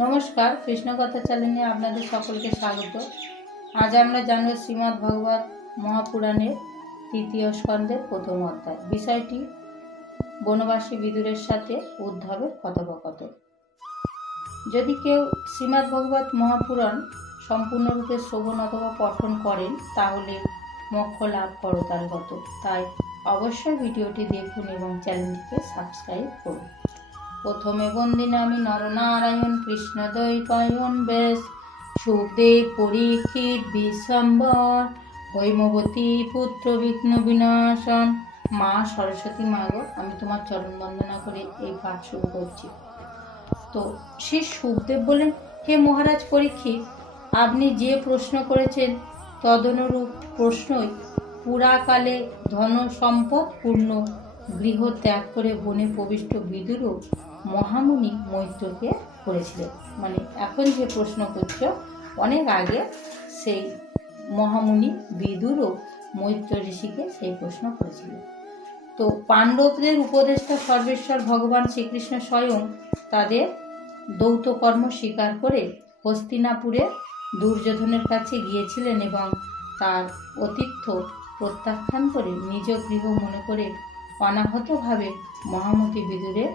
নমস্কার, কৃষ্ণকথা চ্যানেলে আপনাদের সকলকে স্বাগত। আজ আমরা জানব শ্রীমদ্ ভাগবত মহাপুরাণের তৃতীয় স্কন্ধের প্রথম অধ্যায়। বিষয়টি বনবাসী বিদুরের সাথে উদ্ধবের কথোপকথন। যদি কেউ শ্রীমদ্ ভাগবত মহাপুরাণ সম্পূর্ণরূপে শ্রবণ অথবা পঠন করেন তাহলে মোক্ষ লাভ করতালগত। তাই অবশ্যই ভিডিওটি দেখুন এবং চ্যানেলটিকে সাবস্ক্রাইব করুন। প্রথমে বন্দিনামি নরনারায়ণ কৃষ্ণদ্বৈপায়ন বেশ সুখদেব পরীক্ষিত বিশ্বম্বর হৈমবতী পুত্র বিঘ্ন বিনাশন। মা সরস্বতী মাগো, আমি তোমার চরণ বন্দনা করে এই পাঠ শুরু করছি। তো শ্রী সুখদেব বলেন, হে মহারাজ পরীক্ষিত, আপনি যে প্রশ্ন করেছেন তদনুরূপ প্রশ্নই পুরাকালে ধন সম্পদ পূর্ণ গৃহ ত্যাগ করে বনে প্রবিষ্ট বিদুরও মহামুনি মৈত্রকে করেছিলেন। মানে এখন যে প্রশ্ন করছো অনেক আগে সেই মহামুনি বিদুরও মৈত্র ঋষিকে সেই প্রশ্ন করেছিলেন। তো পাণ্ডবদের উপদেষ্টা সর্বেশ্বর ভগবান শ্রীকৃষ্ণ স্বয়ং তাদের দৌত কর্ম স্বীকার করে হস্তিনাপুরে দুর্যোধনের কাছে গিয়েছিলেন এবং তার অতিথ্য প্রত্যাখ্যান করে নিজ গৃহ মনে করে অনাহতভাবে মহামতি বিদুরের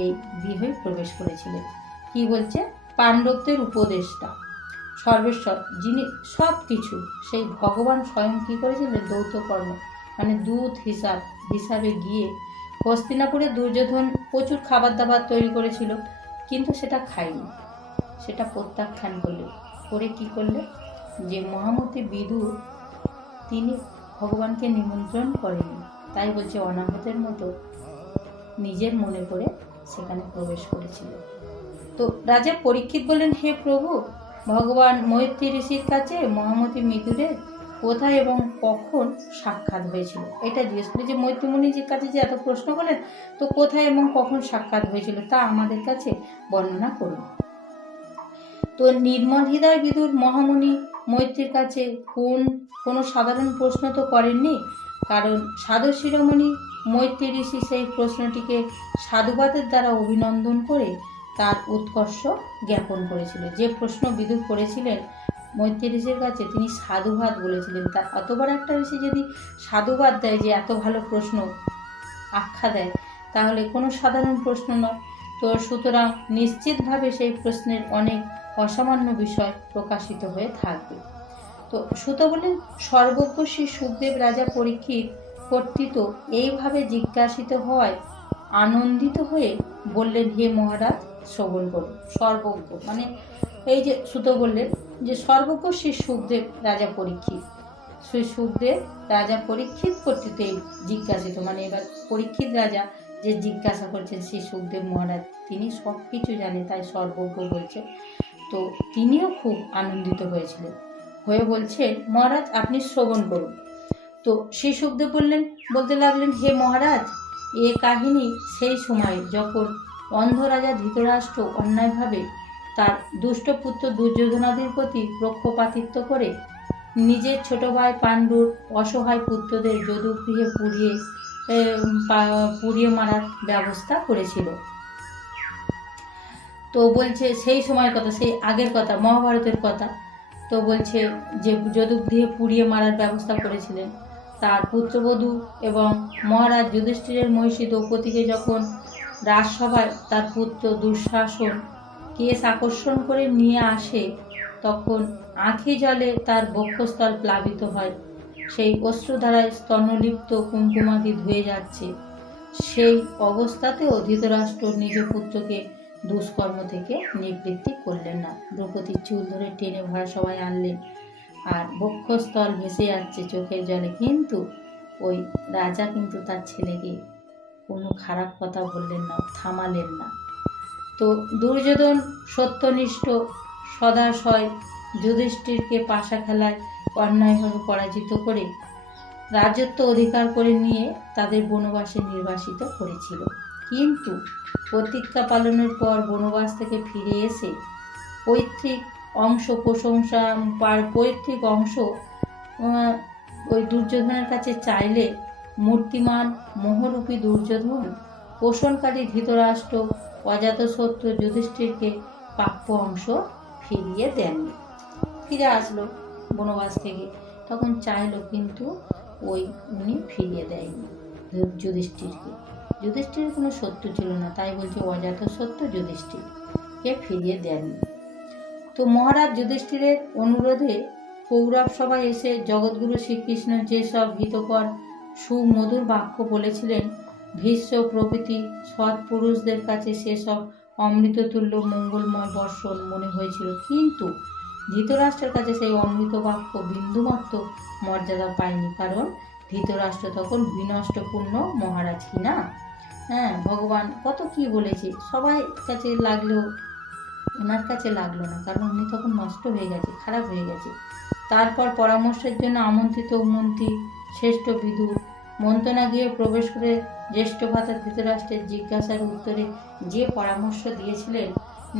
এই গৃহে প্রবেশ করেছিলেন। কি বলছে? পাণ্ডবদের উপদেষ্টা সর্বেশ্বর, যিনি সব কিছু, সেই ভগবান স্বয়ং কী করেছিলেন? দৌত কর্ম মানে দূত হিসাবে গিয়ে হস্তিনাপুরে দুর্যোধন প্রচুর খাবার দাবার তৈরি করেছিল, কিন্তু সেটা খায়নি, সেটা প্রত্যাখ্যান করে কি করলে? যে মহামতি বিদুর তিনি ভগবানকে নিমন্ত্রণ করেননি, তাই বলছে অনাহতের মতো নিজের মনে করে সেখানে প্রবেশ করেছিল। তো রাজা পরীক্ষিত বললেন, হে প্রভু, ভগবান মৈত্রী ঋষির কাছে মহামতি বিদুরের কোথায় এবং কখন সাক্ষাৎ হয়েছিল? এটা জিজ্ঞেস করি যে মৈত্রী মুনিজির কাছে যে এত প্রশ্ন করলেন, তো কোথায় এবং কখন সাক্ষাৎ হয়েছিল তা আমাদের কাছে বর্ণনা করুন। তো নির্মল হৃদয় বিদুর মহামুনি মৈত্রীর কাছে কোনো সাধারণ প্রশ্ন তো করেননি, কারণ সাধু শিরোমণি মৈত্রী ঋষি সেই প্রশ্নটিকে সাধুবাদের দ্বারা অভিনন্দন করে তার উৎকর্ষ জ্ঞাপন করেছিল। যে প্রশ্ন বিদুর করেছিলেন মৈত্রী ঋষির কাছে, তিনি সাধুবাদ বলেছিলেন। তার অতবার একটা ঋষি যদি সাধুবাদ দেয়, যে এত ভালো প্রশ্ন আখ্যা দেয়, তাহলে কোনো সাধারণ প্রশ্ন নয়। তো সুতরাং নিশ্চিতভাবে সেই প্রশ্নের অনেক অসামান্য বিষয় প্রকাশিত হয়ে থাকবে। তো সুত বলেন, সর্বজ্ঞ শ্রী সুখদেব রাজা পরীক্ষিত কর্তৃত এইভাবে জিজ্ঞাসিত হওয়ায় আনন্দিত হয়ে বললেন, হে মহারাজ শ্রবণ করুন। সর্বজ্ঞ মানে এই যে সুত বললেন যে সর্বজ্ঞ শ্রী সুখদেব রাজা পরীক্ষিত, শ্রী সুখদেব রাজা পরীক্ষিত কর্তৃত এই জিজ্ঞাসিত, মানে এবার পরীক্ষিত রাজা যে জিজ্ঞাসা করছেন শ্রী সুখদেব মহারাজ, তিনি সব কিছু জানেন, তাই সর্বজ্ঞ বলছেন। তো তিনিও খুব আনন্দিত হয়েছিলেন, হয়ে বলছেন, মহারাজ আপনি শ্রবণ করুন। তো শ্রী সুখদেব বলতে লাগলেন, হে মহারাজ, এ কাহিনী সেই সময় যখন অন্ধ রাজা ধৃতরাষ্ট্র অন্যায়ভাবে তার দুষ্ট পুত্র দুর্যোধনাদির প্রতি পক্ষপাতিত্ব করে নিজের ছোট ভাই পাণ্ডুর অসহায় পুত্রদের যদুগৃহে পুড়িয়ে মারার ব্যবস্থা করেছিল। তো বলছে সেই সময়ের কথা, সেই আগের কথা, মহাভারতের কথা। তো বলছে যে যদুগৃহে পুড়িয়ে মারার ব্যবস্থা করেছিলেন। তার পুত্রবধূ এবং মহারাজ যুধিষ্ঠিরের মহিষী দ্রৌপদীকে যখন রাজসভায় তার পুত্র দুঃশাসন কেশ আকর্ষণ করে নিয়ে আসে, তখন আঁখি জলে তার বক্ষস্থল প্লাবিত হয়, সেই অশ্রুধারায় স্তন্যলিপ্ত কুমকুমাদি ধুয়ে যাচ্ছে। সেই অবস্থাতেও ধৃতরাষ্ট্র নিজ পুত্রকে দুষ্কর্ম থেকে নিবৃত্তি করলেন না। দ্রৌপদীর চুল ধরে টেনে ভরা সবাই আনলেন, আর বক্ষস্থল ভেসে যাচ্ছে চোখের জলে, কিন্তু ওই রাজা কিন্তু তার ছেলেকে কোনো খারাপ কথা বললেন না, থামালেন না। তো দুর্যোধন সত্যনিষ্ঠ সদাশয় যুধিষ্ঠিরকে পাশা খেলায় অন্যায়ভাবে পরাজিত করে রাজত্ব অধিকার করে নিয়ে তাদের বনবাসে নির্বাসিত করেছিল। কিন্তু প্রতিজ্ঞা পালনের পর বনবাস থেকে ফিরে এসে পৈতৃক অংশ ওই দুর্যোধনের কাছে চাইলে মূর্তিমান মোহরূপী দুর্যোধন পোষণকারী ধৃতরাষ্ট্র অজাতশত্রু যুধিষ্ঠিরকে প্রাপ্য অংশ ফিরিয়ে দেননি। ফিরে আসলো বনবাস থেকে, তখন চাইলো কিন্তু উনি ফিরিয়ে দেয়নি যুধিষ্ঠিরকে। যুধিষ্ঠিরের কোনো শত্রু ছিল না, তাই বলছে অজাতশত্রু যুধিষ্ঠিরকে ফিরিয়ে দেননি। তো মহারাজ যুধিষ্ঠিরের অনুরোধে কৌরব সভায় এসে জগৎগুরু শ্রীকৃষ্ণ যেসব হিতকর সুমধুর বাক্য বলেছিলেন, ভীষ্ম প্রভৃতি সৎপুরুষদের কাছে সেসব অমৃততুল্য মঙ্গলময় বর্ষণ মনে হয়েছিল, কিন্তু ধৃতরাষ্ট্রের কাছে সেই অমৃত বাক্য বিন্দুমাত্র মর্যাদা পায়নি, কারণ ধৃতরাষ্ট্র তখন বিনষ্টপূর্ণ মহারাজ কিনা। ভগবান কত কি বলেছে, সবাই কাছে লাগলেও ওনার কাছে লাগলো না, কারণ উনি তখন নষ্ট হয়ে গেছে, খারাপ হয়ে গেছে। তারপর পরামর্শের জন্য আমন্ত্রিত মন্ত্রী শ্রেষ্ঠ বিদুর মন্ত্রণা গিয়ে প্রবেশ করে জ্যেষ্ঠ ভ্রাতা ধৃতরাষ্ট্রের জিজ্ঞাসার উত্তরে যে পরামর্শ দিয়েছিলেন,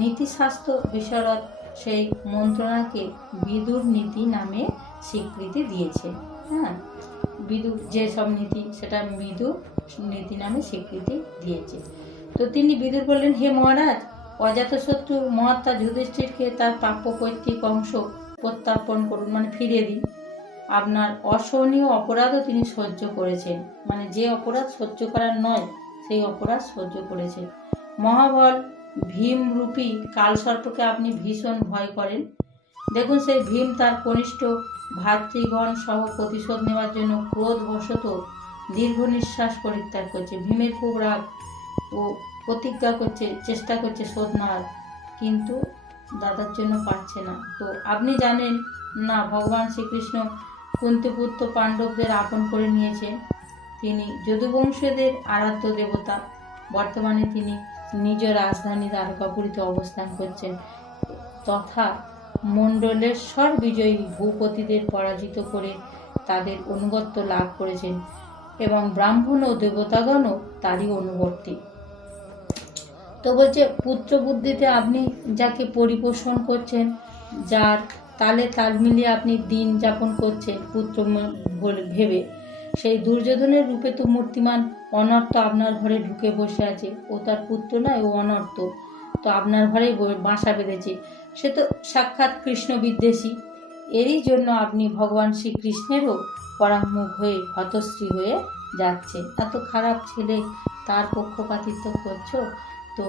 নীতিশাস্ত্র বিশারদ সেই মন্ত্রণাকে বিদুর নীতি নামে স্বীকৃতি দিয়েছে। বিদুর যেসব নীতি, সেটা বিদুর নীতি নামে স্বীকৃতি দিয়েছে। তো তিনি বিদুর বললেন, হে মহারাজ, অজাতশত্রু মহাত্মা যুধিষ্ঠিরকে তার প্রাপ্য পৈতৃক অংশ প্রত্যার্পণ করুন, মানে ফিরিয়ে দিন। আপনার অসহনীয় অপরাধও তিনি সহ্য করেছেন, মানে যে অপরাধ সহ্য করার নয় সেই অপরাধ সহ্য করেছেন। মহাবল ভীমরূপী কালসর্পকে আপনি ভীষণ ভয় করেন। দেখুন, সেই ভীম তার কনিষ্ঠ ভাতৃগণ সহ প্রতিশোধ নেওয়ার জন্য ক্রোধবশত দীর্ঘ নিঃশ্বাস পরিত্যাগ করছে। ভীমের খুব রাগ, ও প্রতিজ্ঞা করছে, চেষ্টা করছে শোধ নেওয়ার, কিন্তু দাদার জন্য পারছে না। তো আপনি জানেন না, ভগবান শ্রীকৃষ্ণ কুন্তিপুত্র পাণ্ডবদের আপন করে নিয়েছেন। তিনি যদুবংশীয়দের আরাধ্য দেবতা। বর্তমানে তিনি নিজ রাজধানী দ্বারকাপুরীতে অবস্থান করছেন, তথা মণ্ডলেশ্বর বিজয়ী ভূপতিদের পরাজিত করে তাদের অনুগত্য লাভ করেছেন, এবং ব্রাহ্মণ ও দেবতাগণও তারই অনুবর্তী। তো বলছে, পুত্র বুদ্ধিতে আপনি যাকে পরিপোষণ করছেন, যার তালে তাল মিলিয়ে আপনি দিন যাপন করছেন পুত্র বলে ভেবে, সেই দুর্যোধনের রূপে তো মূর্তিমান অনর্থ আপনার ঘরে ঢুকে বসে আছে। ও তার পুত্র নয়, ও অনর্থ, তো আপনার ঘরেই বাসা বেঁধেছে। সে তো সাক্ষাৎ কৃষ্ণ বিদ্বেষী। এরই জন্য আপনি ভগবান শ্রীকৃষ্ণেরও পরাঙ্মুখ হয়ে হতশ্রী হয়ে যাচ্ছেন। এত খারাপ ছেলে, তার পক্ষপাতিত্ব করছো, তো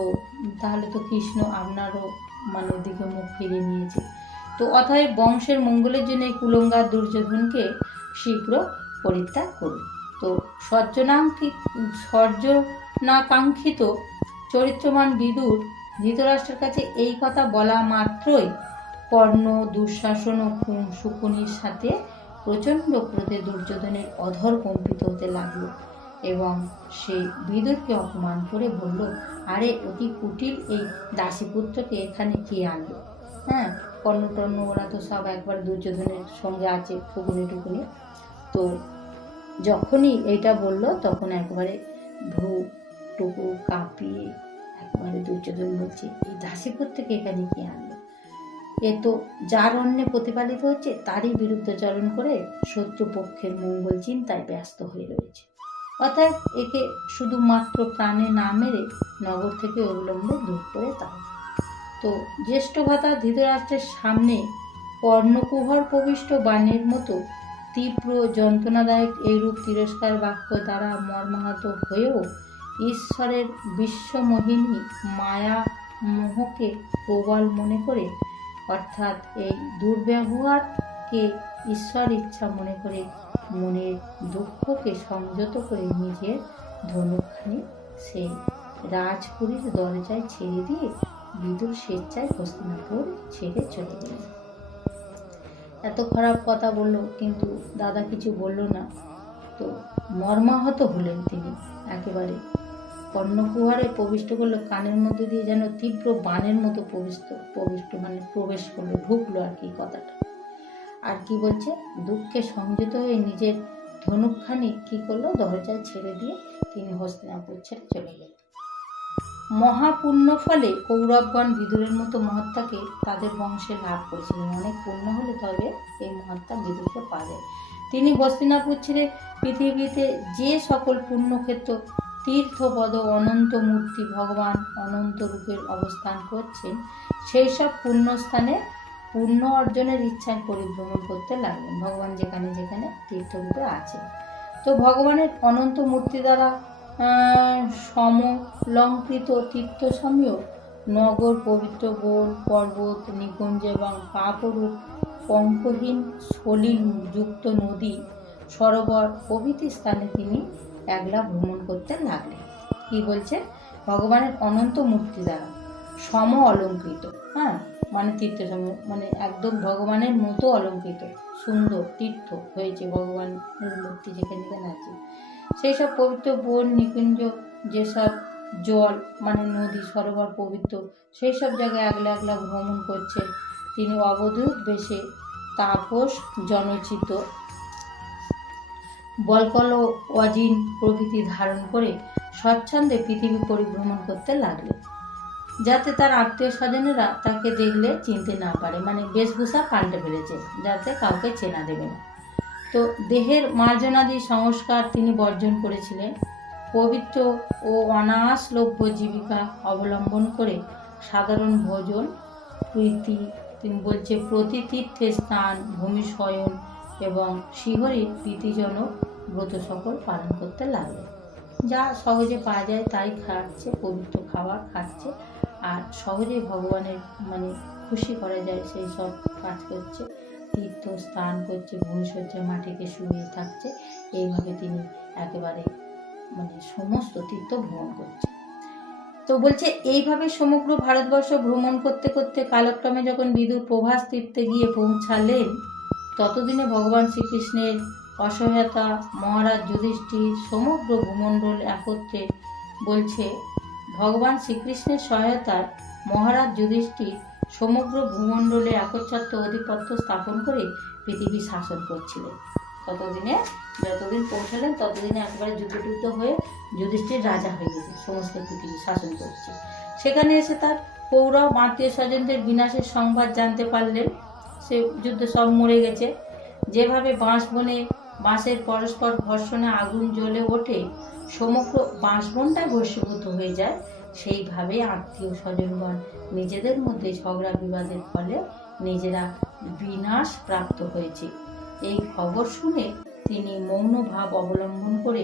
তাহলে তো কৃষ্ণ আপনারও মানে দিকে মুখ ফিরিয়ে নিয়েছে। তো অতএব বংশের মঙ্গলের জন্য এই কুলঙ্গার দুর্যোধনকে শীঘ্র পরিত্যাগ করুন। তো সর্জনাকাঙ্ক্ষিত চরিত্রবান বিদুর ধৃতরাষ্ট্রের কাছে এই কথা বলা মাত্রই কর্ণ, দুঃশাসন ও শকুনির সাথে প্রচণ্ড ক্রোধে দুর্যোধনের অধর কম্পিত হতে লাগলো, এবং সে বিদুরকে অপমান করে বলল, আরে অতি কুটিল এই দাসীপুত্রকে এখানে কে আনলো? কর্ণ টর্ণ ওরা তো সব একবার দুর্যোধনের সঙ্গে আছে, শকুনি টুকুনি। তো যখনই এইটা বলল, তখন একবারে টুকু কাঁপিয়ে একবারে দুর্যোধন বলছে, এই দাসীপুত্রকে এখানে কে আনলো? এ তো যার অন্যে প্রতিপালিত হচ্ছে, তারই বিরুদ্ধচরণ করে শত্রুপক্ষের মঙ্গল চিন্তায় ব্যস্ত হয়ে রয়েছে। অর্থাৎ একে শুধুমাত্র প্রাণে না মেরে নগর থেকে অবিলম্বে দূর করে দাও। তো জ্যেষ্ঠ ভ্রাতা ধৃতরাষ্ট্রের সামনে কর্ণকুহর প্রবিষ্ট বাণের মতো তীব্র যন্ত্রণাদায়ক এইরূপ তিরস্কার বাক্য দ্বারা মর্মাহত হয়েও ঈশ্বরের বিশ্বমোহিনী মায়া মোহকে প্রবল মনে করে, অর্থাৎ এই দুর্ব্যবহারকে ঈশ্বর ইচ্ছা মনে করে, মনের দুঃখকে সংযত করে নিজের ধনুকখানি সেই রাজপুরীর দরজায় ছেড়ে দিয়ে বিদুর স্বেচ্ছায় হস্তিনাপুর ছেড়ে চলে গেলেন। এত খারাপ কথা বলল, কিন্তু দাদা কিছু বলল না। তো মর্মাহত হলেন তিনি একেবারে। কর্ণকুহারে প্রবিষ্ট করলো, কানের মধ্যে দিয়ে যেন তীব্র বাণের মতো প্রবিষ্ট মানে প্রবেশ করলো, ঢুকলো আর কি কথাটা। আর কি বলছে, দুঃখে সংযত হয়ে নিজের ধনুকখানি কি করলো, দরজায় ছেড়ে দিয়ে তিনি হস্তিনাপুর ছেড়ে চলে গেলেন। মহাপুণ্য ফলে কৌরবগণ বিদুরের মতো মহাত্মাকে তাদের বংশে লাভ করেছিলেন। অনেক পুণ্য হলে তবে এই মহাত্মা বিদুরকে পাওয়া যায়। তিনি হস্তিনাপুর ছেড়ে পৃথিবীতে যে সকল পুণ্যক্ষেত্র তীর্থপদ অনন্ত মূর্তি ভগবান অনন্ত রূপের অবস্থান করছেন, সেই সব পুণ্যস্থানে পুণ্য অর্জনের ইচ্ছায় পরিভ্রমণ করতে লাগলেন। ভগবান যেখানে যেখানে তীর্থরূপে আছে, তো ভগবানের অনন্ত মূর্তি দ্বারা সমলঙ্কৃত তীর্থসমীয় নগর, পবিত্র বন, পর্বত, নিকুঞ্জ এবং পাপরূপ পঙ্কহীন সলিল যুক্ত নদী, সরোবর প্রভৃতি স্থানে তিনি একলা ভ্রমণ করতে লাগলেন। কি বলছে? ভগবানের অনন্ত মূর্তি দ্বারা সম অলঙ্কৃত, মানে তীর্থসময়, মানে একদম ভগবানের মতো অলঙ্কৃত সুন্দর তীর্থ হয়েছে ভগবানের মূর্তি যেখানে যেখানে আছে, সেই সব পবিত্র বন, নিকুঞ্জ, যেসব জল মানে নদী, সরোবর পবিত্র, সেই সব জায়গায় একলা একলা ভ্রমণ করছেন তিনি। অবধূত বেশে তাপস জনচিত বলকল অজিন প্রভৃতি ধারণ করে স্বচ্ছন্দে পৃথিবী পরিভ্রমণ করতে লাগলেন, যাতে তার আত্মীয় স্বজনেরা তাকে দেখলে চিনতে না পারে, মানে বেশভূষা পাল্টে ফেলেছে যাতে কাউকে চেনা দেবে না। তো দেহের মার্জনাদি সংস্কার তিনি বর্জন করেছিলেন। পবিত্র ও অনায়াসলভ্য জীবিকা অবলম্বন করে সাধারণ ভোজন প্রীতি, তিনি বলছে প্রতি তীর্থে স্নান, ভূমি শয়ন এবং শিহরির প্রীতিজনক ব্রত সকল পালন করতে লাগলেন। যা সহজে পাওয়া যায় তাই খাচ্ছে, পবিত্র খাবার খাচ্ছে, আর সহজেই ভগবানের মানে খুশি করা যায় সেই সব কাজ করছে, তীর্থ স্নান করছে, ভূমিশয্যায় মাটিতে শুয়ে থাকছে, এইভাবে তিনি একেবারে মানে সমস্ত তীর্থ ভ্রমণ করছে। তো বলছে এইভাবে সমগ্র ভারতবর্ষ ভ্রমণ করতে করতে কালক্রমে যখন বিদুর প্রভাস তীর্থে গিয়ে পৌঁছালেন, ততদিনে ভগবান শ্রীকৃষ্ণের অসহায়তা মহারাজ যুধিষ্ঠির সমগ্র ভূমণ্ডল একত্রে, বলছে ভগবান শ্রীকৃষ্ণের সহায়তায় মহারাজ যুধিষ্ঠির সমগ্র ভূমণ্ডলে একচ্ছত্র আধিপত্য স্থাপন করে পৃথিবী শাসন করছিলেন। ততদিনে যতদিন পৌঁছালেন ততদিনে একবারে যুদ্ধ হয়ে যুধিষ্ঠির রাজা হয়ে গেছে, সমস্ত পৃথিবী শাসন করছে। সেখানে এসে তার কৌরব আত্মীয় স্বজনদের বিনাশের সংবাদ জানতে পারলেন, সে যুদ্ধে সব মরে গেছে। যেভাবে বাঁশবনে বাঁশের পরস্পর ঘর্ষণে আগুন জ্বলে ওঠে, সমগ্র বাঁশবনটা ভস্মীভূত হয়ে যায়, সেইভাবে আত্মীয় স্বজনগণ নিজেদের মধ্যে ঝগড়া বিবাদের ফলে নিজেরা বিনাশ প্রাপ্ত হয়েছে। এই খবর শুনে তিনি মৌন ভাব অবলম্বন করে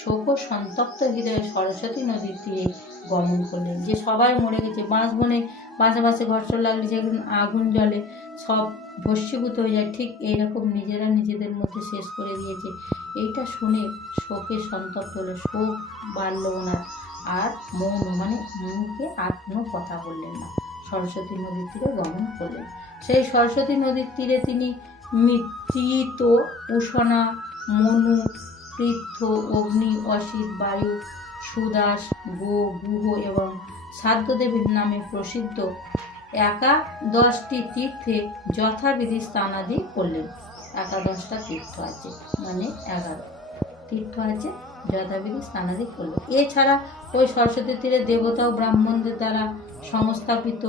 শোক সন্তপ্ত হৃদয়ে সরস্বতী নদীর তীরে গমন করলেন। যে সবাই মরে গেছে, বাঁশবনে বাঁশে বাঁশে ঘর্ষণ লাগলে যেগুলো আগুন জ্বলে সব ভস্মীভূত হয়ে যায়, ঠিক এইরকম নিজেরা নিজেদের মধ্যে শেষ করে দিয়েছে। এইটা শুনে শোকে সন্তপ্ত হলে শোক বাড়ল ওনার, আর মৌন মানে মুখে আর কোনো কথা বললেন না, সরস্বতী নদীর তীরে গমন করলেন। সেই সরস্বতী নদীর তীরে তিনি মৃত্যুত, উষণা, মনু, পৃথ্য, অগ্নি, অসিত, বায়ু, সুদাস, গুহ এবং সাধ্যদেবীর নামে প্রসিদ্ধ 11টি তীর্থে যথাবিধি স্নানাদি করলেন। 11টা তীর্থ আছে, মানে 11 তীর্থ আছে, যথাবিধি স্নানাদি করলেন। এছাড়া ওই সরস্বতী তীরে দেবতা ও ব্রাহ্মণদের দ্বারা সংস্থাপিত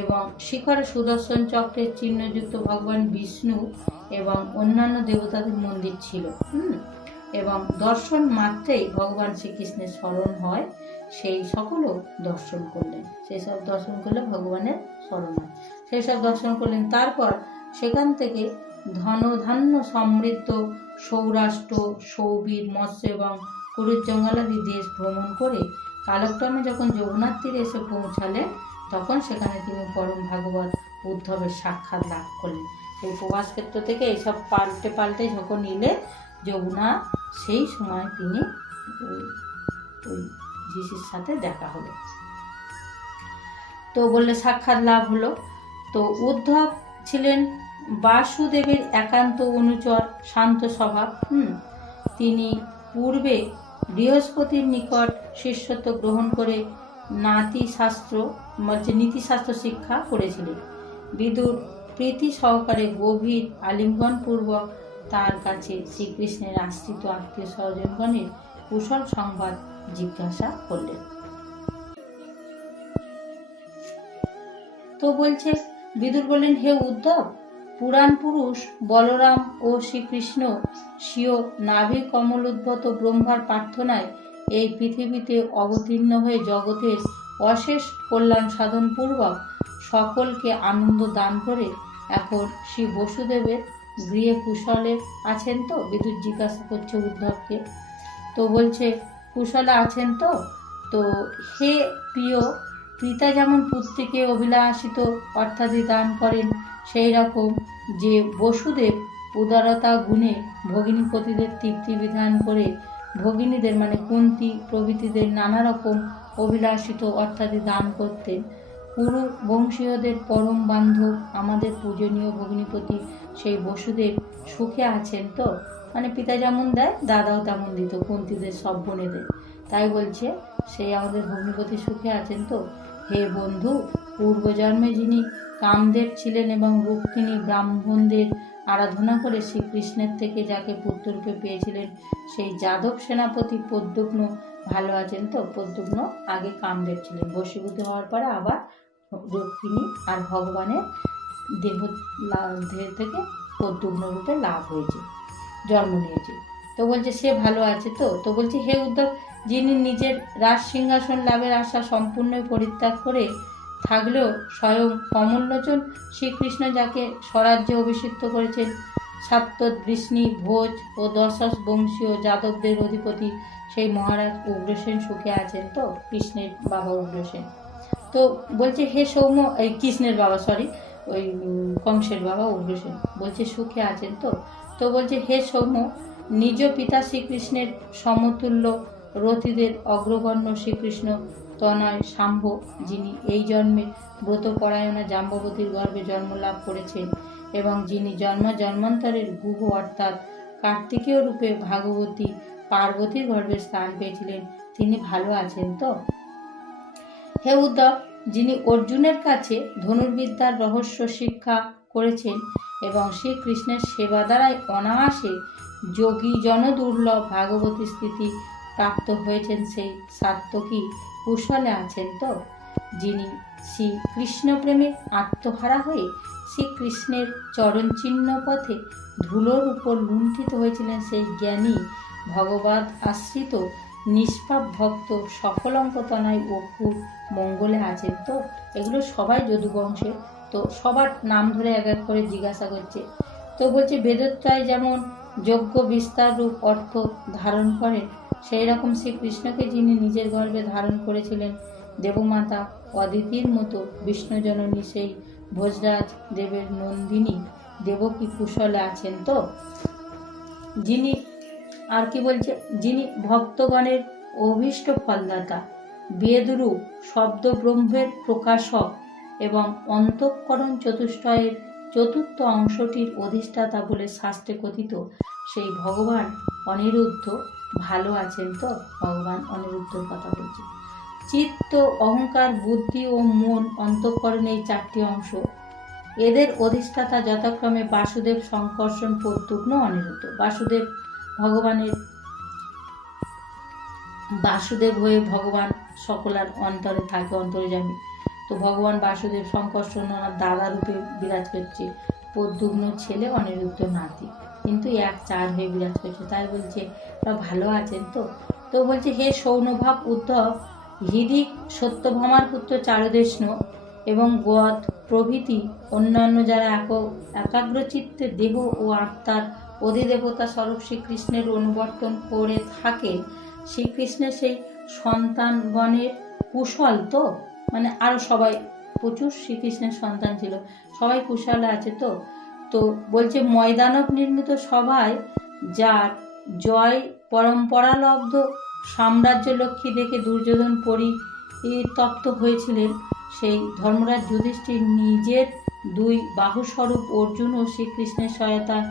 এবং শিখরে সুদর্শন চক্রের চিহ্নযুক্ত ভগবান বিষ্ণু এবং অন্যান্য দেবতাদের মন্দির ছিল। এবং দর্শন মাত্রেই ভগবান শ্রীকৃষ্ণের স্মরণ হয়, সেই সকলও দর্শন করলেন। সেই সব দর্শন করলে ভগবানের স্মরণ হয়, সেই সব দর্শন করলেন। তারপর সেখান থেকে ধনধান্য সমৃদ্ধ সৌরাষ্ট্র, সৌবীর, মৎস্য এবং কুরুজ জঙ্গলাদি দেশ ভ্রমণ করে কালক্রমে যখন যমুনার তীরে এসে পৌঁছালেন, তখন সেখানে তিনি পরম ভাগবত উদ্ধবের সাক্ষাৎ লাভ করলেন। এই প্রভাস ক্ষেত্র থেকে এইসব পাল্টে পাল্টে যখন এলে যমুনা, সেই সময় তিনি ওই যিশুর সাথে দেখা হলো। তো বললে সাক্ষাৎ লাভ হলো। তো উদ্ধব ছিলেন বাসুদেবের একান্ত অনুচর, শান্ত স্বভাব। তিনি পূর্বে বৃহস্পতির নিকট শিষ্যত্ব গ্রহণ করে নীতিশাস্ত্র শিক্ষা করেছিলেন। বিদুর প্রীতি সহকারে গভীর আলিঙ্গনপূর্বক তার কাছে শ্রীকৃষ্ণের আশ্রিত আত্মীয় স্বজনগণের কুশল সংবাদ জিজ্ঞাসা করলেন। তো বলছে বিদুর বললেন, হে উদ্ধব, পুরাণ পুরুষ বলরাম ও শ্রীকৃষ্ণ স্বীয় নাভি কমলোদ্ভূত ব্রহ্মার প্রার্থনায় এই পৃথিবীতে অবতীর্ণ হয়ে জগতের অশেষ কল্যাণ সাধনপূর্বক সকলকে আনন্দ দান করে এখন শ্রী বসুদেবের গৃহে কুশলে আছেন তো? বিদুর জিজ্ঞাসা করছে উদ্ধবকে। তো বলছে কুশলে আছেন তো? তো হে প্রিয়, পিতা যেমন পুত্রকে অভিলাষিত অর্থাদি দান করেন, সেই রকম যে বসুদেব উদারতা গুণে ভগিনীপতিদের তৃপ্তি বিধান করে ভগিনীদের মানে কুন্তী প্রভৃতিদের নানা রকম অভিলাষিত অর্থাদি দান করতেন। পুরু বংশীয়দের পরম বান্ধব আমাদের পূজনীয় ভগিনীপতি সেই বসুদেব সুখে আছেন তো? মানে পিতা যেমন দেয় দাদাও তেমন দিত কুন্তীদের সব বোনেদের। তাই বলছে সেই আমাদের ভগ্নিপতি সুখে আছেন তো? হে বন্ধু, পূর্বজন্মে যিনি কামদেব ছিলেন এবং রুক্মিণী ব্রাহ্মণদের আরাধনা করে শ্রীকৃষ্ণের থেকে যাকে পুত্ররূপে পেয়েছিলেন, সেই যাদব সেনাপতি প্রদ্যুম্ন ভালো আছেন তো? প্রদ্যুম্ন আগে কামদেব ছিলেন, বশীভূত হওয়ার পরে আবার রুক্মিণী আর ভগবানের দেহ থেকে প্রদ্যুম্ন রূপে লাভ হয়েছে, জন্ম নিয়েছে। তো বলছে সে ভালো আছে তো? তো বলছে হে উদ্ধব, যিনি নিজের রাজ সিংহাসন লাভের আশা সম্পূর্ণ পরিত্যাগ করে থাকলেও স্বয়ং কমললোচন শ্রীকৃষ্ণ যাকে স্বরাজ্যে অভিষিক্ত করেছেন, সাত্যবৃষ্ণি ভোজ ও দশস বংশীয় যাদবদের অধিপতি সেই মহারাজ উগ্রসেন সুখে আছেন তো? কৃষ্ণের বাবা উগ্রসেন। তো বলছে হে সৌম্য, এই কৃষ্ণের বাবা ওই কংসের বাবা উগ্রসেন বলছে সুখে আছেন তো? তো বলছে হে সৌম্য, নিজ পিতা শ্রীকৃষ্ণের সমতুল্য রথীদের অগ্রগণ্য শ্রীকৃষ্ণ তনয় শাম্ভ, যিনি এই জন্মে ব্রতপরায়ণা জাম্ববতীর গর্ভে জন্ম লাভ করেছেন এবং যিনি জন্মান্তরের গুহ অর্থাৎ কার্তিকেয় রূপে ভাগবতী পার্বতীর গর্ভে স্থান পেয়েছিলেন, তিনি ভালো আছেন তো? হে উদ্ধব, যিনি অর্জুনের কাছে ধনুর্বিদ্যার রহস্য শিক্ষা করেছেন এবং শ্রীকৃষ্ণের সেবা দ্বারাই অনায়াসে যোগী জনদুর্লভ ভাগবতী স্থিতি প্রাপ্ত হয়েছেন, সেই সাত্ত্বকী কুশলে আছেন তো? যিনি শ্রীকৃষ্ণ প্রেমে আত্মহারা হয়ে শ্রীকৃষ্ণের চরণচিহ্ন পথে ধুলোর উপর লুণ্ঠিত হয়েছিলেন, সেই জ্ঞানী ভগবদ আশ্রিত নিষ্পাপ ভক্ত সফলঙ্কতনায় অপুর মঙ্গলে আছেন তো? এগুলো সবাই যদুবংশের। তো সবার নাম ধরে এক এক করে জিজ্ঞাসা করছে। তো বলছে বেদত্রয় যেমন যজ্ঞ বিস্তার রূপ অর্থ ধারণ করেন, সেই রকম শ্রীকৃষ্ণকে যিনি নিজের গর্ভে ধারণ করেছিলেন, দেবমাতা অদিতির মতো বিষ্ণুজননী সেই ভোজরাজ দেবের নন্দিনী দেবকী কুশলে আছেন তো? যিনি আর কি বলছে, যিনি ভক্তগণের অভীষ্ট ফলদাতা, বেদরূপ শব্দ ব্রহ্মের প্রকাশক এবং অন্তঃকরণ চতুষ্টয়ের চতুর্থ অংশটির অধিষ্ঠাতা বলে শাস্ত্রে কথিত, সেই ভগবান অনিরুদ্ধ ভালো আছেন তো? ভগবান অনিরুদ্ধর কথা বলছি। চিত্ত, অহংকার, বুদ্ধি ও মন, অন্তঃকরণ এই চারটি অংশ, এদের অধিষ্ঠাতা যথাক্রমে বাসুদেব, সংকর্ষণ, প্রদ্যুম্ন, অনিরুদ্ধ। বাসুদেব ভগবানের বাসুদেব হয়ে ভগবান সকলার অন্তরে থাকে, অন্তর্যামী। তো ভগবান বাসুদেব সংকর্ষণ ওনার দাদা রূপে বিরাজ করছে, প্রদ্যুম্ন ছেলে, অনিরুদ্ধ নাতি, কিন্তু এক চার হয়ে বিরাজ করছে। তাই বলছে তা ভালো আছেন তো? তো বলছে হে সৌনভাব উদ্ধব, হৃদিক সত্যভামার পুত্র চারুদেষ্ণ এবং গদ প্রভৃতি অন্যান্য যারা একাগ্রচিত্তে দেহ ও আত্মার অধিদেবতা স্বরূপ শ্রীকৃষ্ণের অনুবর্তন করে থাকেন, শ্রীকৃষ্ণের সেই সন্তানগণের কুশল তো? মানে আরও সবাই প্রচুর শ্রীকৃষ্ণের সন্তান ছিল, সবাই কুশলে আছে তো? তো বলছে ময়দানব নির্মিত সভায় যার জয় পরম্পরালব্ধ সাম্রাজ্য লক্ষ্মী দেখে দুর্যোধন পরিতপ্ত হয়েছিলেন, সেই ধর্মরাজ যুধিষ্ঠির নিজের দুই বাহুস্বরূপ অর্জুন ও শ্রীকৃষ্ণের সহায়তায়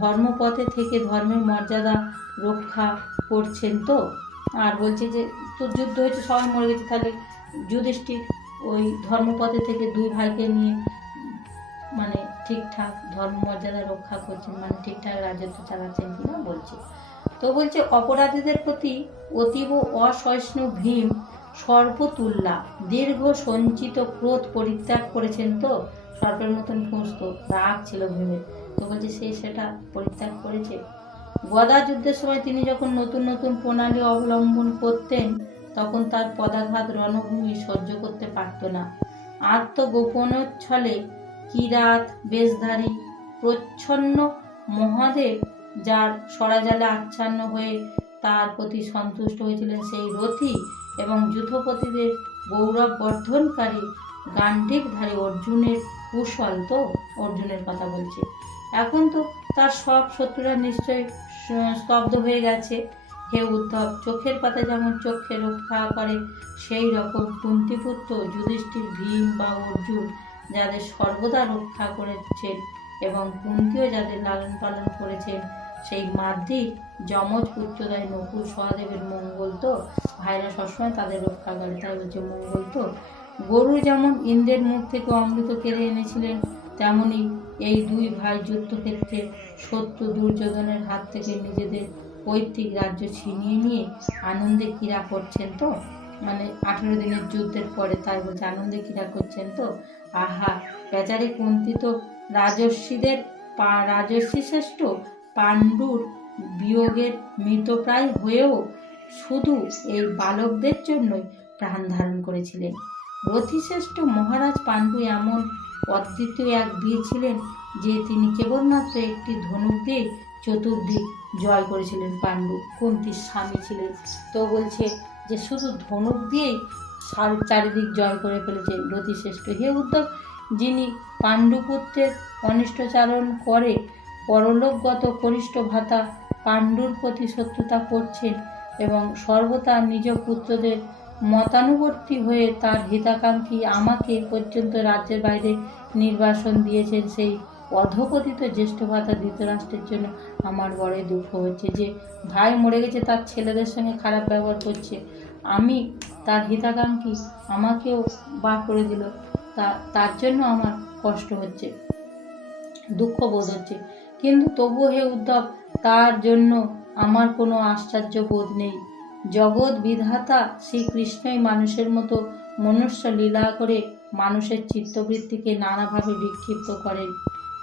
ধর্মপথে থেকে ধর্মের মর্যাদা রক্ষা করছেন তো? আর বলছে যে তো যুদ্ধ হয়েছে, সবাই মরে গেছে, তাহলে যুধিষ্ঠির ওই ধর্মপথে থেকে দুই ভাইকে নিয়ে মানে ঠিকঠাক ধর্ম মর্যাদা রক্ষা করছেন, মানে ঠিকঠাক রাজত্ব চালাচ্ছেন কিনা বলছে। তো বলছে অপরাধীদের প্রতি অতীব অসহিষ্ণু ভীম সর্বতুল্যা দীর্ঘ সঞ্চিত ক্রোধ পরিত্যাগ করেছেন তো? সর্পের মতন সমস্ত রাগ ছিল ভীমের, তো বলছে সে সেটা পরিত্যাগ করেছে। গদা যুদ্ধের সময় তিনি যখন নতুন নতুন প্রণালী অবলম্বন করতেন, তখন তার পদাঘাত রণভূমি সহ্য করতে পারত না। আত্মগোপনের ছলে কিরাত বেশধারী প্রচ্ছন্ন মহাদেব, যার সরাজালে আচ্ছন্ন হয়ে তার প্রতি সন্তুষ্ট হয়েছিলেন, সেই রথী এবং যুথপতিদের গৌরব বর্ধনকারী গান্ডীবধারী অর্জুনের কুশল, তো অর্জুনের কথা বলছে, এখন তো তার সব শত্রুরা নিশ্চয়ই স্তব্ধ হয়ে গেছে। হে উদ্ধব, চোখের পাতা যেমন চোখকে রক্ষা করে, সেই রকম কুন্তিপুত্র যুধিষ্ঠির, ভীম বা অর্জুন যাদের সর্বদা রক্ষা করেছেন এবং কুন্তিও যাদের লালন পালন করেছেন, সেই মাদ্রি যমজ পুত্রদয় নকুল সহদেবের মঙ্গল তো, ভাইরা সবসময় তাদের রক্ষা করে, তাই বলছে মঙ্গল তো। গরু যেমন ইন্দ্রের মুখ থেকে অমৃত কেড়ে এনেছিলেন, তেমনি এই দুই ভাই যুদ্ধক্ষেত্রে শত্রু দুর্যোধনের হাত থেকে নিজেদের পৈতৃক রাজ্য ছিনিয়ে নিয়ে আনন্দে ক্রীড়া করছেন তো, মানে 18 দিনের যুদ্ধের পরে, তাই বলছে আনন্দে ক্রীড়া করছেন তো। আহা, বেচারি কুন্তি তো রাজর্ষিদের রাজর্ষি শ্রেষ্ঠ পাণ্ডুর বিয়োগের মৃতপ্রায় হয়েও শুধু এই বালকদের জন্যই প্রাণ ধারণ করেছিলেন। রথিশ্রেষ্ঠ মহারাজ পাণ্ডু এমন অদ্বিতীয় এক বীর ছিলেন যে তিনি কেবলমাত্র একটি ধনুক দিয়ে চতুর্দিক জয় করেছিলেন। পাণ্ডু কুন্তির স্বামী ছিলেন, তো বলছে যে শুধু ধনুক দিয়েই চারিদিক জয় করে ফেলেছে রথিশ্রেষ্ঠ। হে উদ্ধব, যিনি পাণ্ডুপুত্রের অনিষ্টচারণ করে পরলোকগত কনিষ্ঠ ভ্রাতা পাণ্ডুর প্রতি শত্রুতা করছেন এবং সর্বদা নিজ পুত্রদের মতানুবর্তী হয়ে তার হিতাকাঙ্ক্ষী আমাকে পর্যন্ত রাজ্যের বাইরে নির্বাসন দিয়েছেন, সেই অধপতিত জ্যেষ্ঠ ভ্রাতা ধৃতরাষ্ট্রের জন্য আমার বড়ই দুঃখ হচ্ছে। যে ভাই মরে গেছে, তার ছেলেদের সঙ্গে খারাপ ব্যবহার করছে, আমি তার হিতাকাঙ্ক্ষী আমাকেও বার করে দিল, তার জন্য আমার কষ্ট হচ্ছে, দুঃখ বোধ হচ্ছে। কিন্তু তবুও হে উদ্ধব, তার জন্য আমার কোনো আশ্চর্য বোধ নেই। জগৎ বিধাতা শ্রীকৃষ্ণই মানুষের মতো মনুষ্য লীলা করে মানুষের চিত্তবৃত্তিকে নানাভাবে বিক্ষিপ্ত করেন।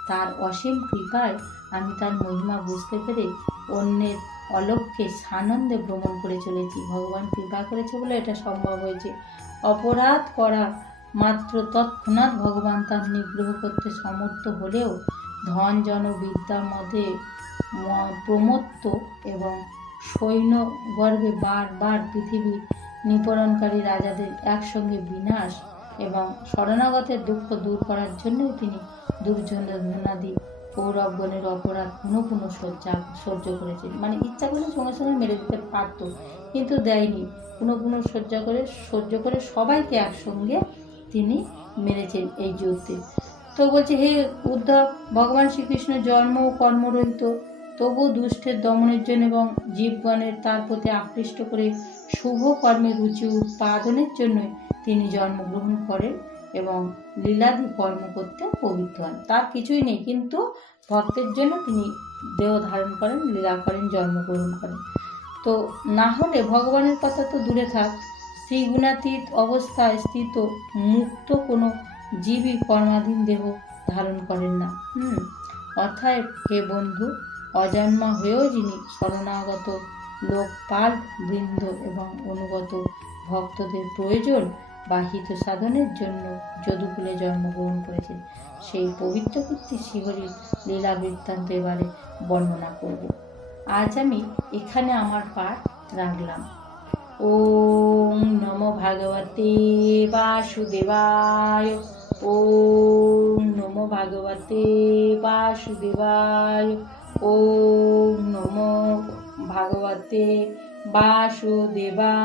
তার অসীম কৃপায় আমি তার মহিমা বুঝতে পেরে অন্যের অলক্ষ্যে সানন্দে ভ্রমণ করে চলেছি। ভগবান কৃপা করেছে বলে এটা সম্ভব হয়েছে। অপরাধ করা মাত্র তৎক্ষণাৎ ভগবান তার নিগ্রহ করতে সমর্থ হলেও ধন জন বিদ্যার মধ্যে প্রমত্ত এবং সৈন্য গর্ভে বারবার পৃথিবী নিপরণকারী রাজাদের একসঙ্গে বিনাশ এবং শরণাগতের দুঃখ দূর করার জন্যই তিনি দুর্যোধনাদি কৌরবগণের অপরাধ পুনঃ পুনঃ সহ্য করেছেন। মানে ইচ্ছা করলে সঙ্গে সঙ্গে মেরে দিতে পারত, কিন্তু দেয়নি, পুনঃ পুনঃ সহ্য করে সবাইকে একসঙ্গে তিনি মেরেছেন এই যুদ্ধে। তো বলছে হে উদ্ধব, ভগবান শ্রীকৃষ্ণ জন্ম ও কর্মরহিত, তবু দুষ্টের দমনের জন্য এবং জীবগণের তার প্রতি আকৃষ্ট করে শুভ কর্মের রুচি উৎপাদনের জন্য তিনি জন্মগ্রহণ করেন এবং লীলাদি কর্ম করতে পবিত্র হন। তার কিছুই নেই, কিন্তু ভক্তের জন্য তিনি দেহ ধারণ করেন, লীলা করেন, জন্মগ্রহণ করেন। তো না হলে ভগবানের কথা তো দূরে থাক, ত্রিগুণাতীত অবস্থায় স্থিত মুক্ত কোনো জীবই কর্মাধীন দেহ ধারণ করেন না। অর্থাৎ হে বন্ধু, অজন্মা হয়েও যিনি শরণাগত লোকপাল বৃন্দ এবং অনুগত ভক্তদের প্রয়োজন বা হিত সাধনের জন্য যদুকুলে জন্মগ্রহণ করেছেন, সেই পবিত্র কীর্তি শ্রীহরির লীলা বৃত্তান্ত এবারে বর্ণনা করব। আজ আমি এখানে আমার পাঠ রাখলাম। ওম নমো ভগবতে বাসুদেবায়। ওম নমো ভগবতে বাসুদেবায়। ওম নমো ভগবতে বাসুদেবায়।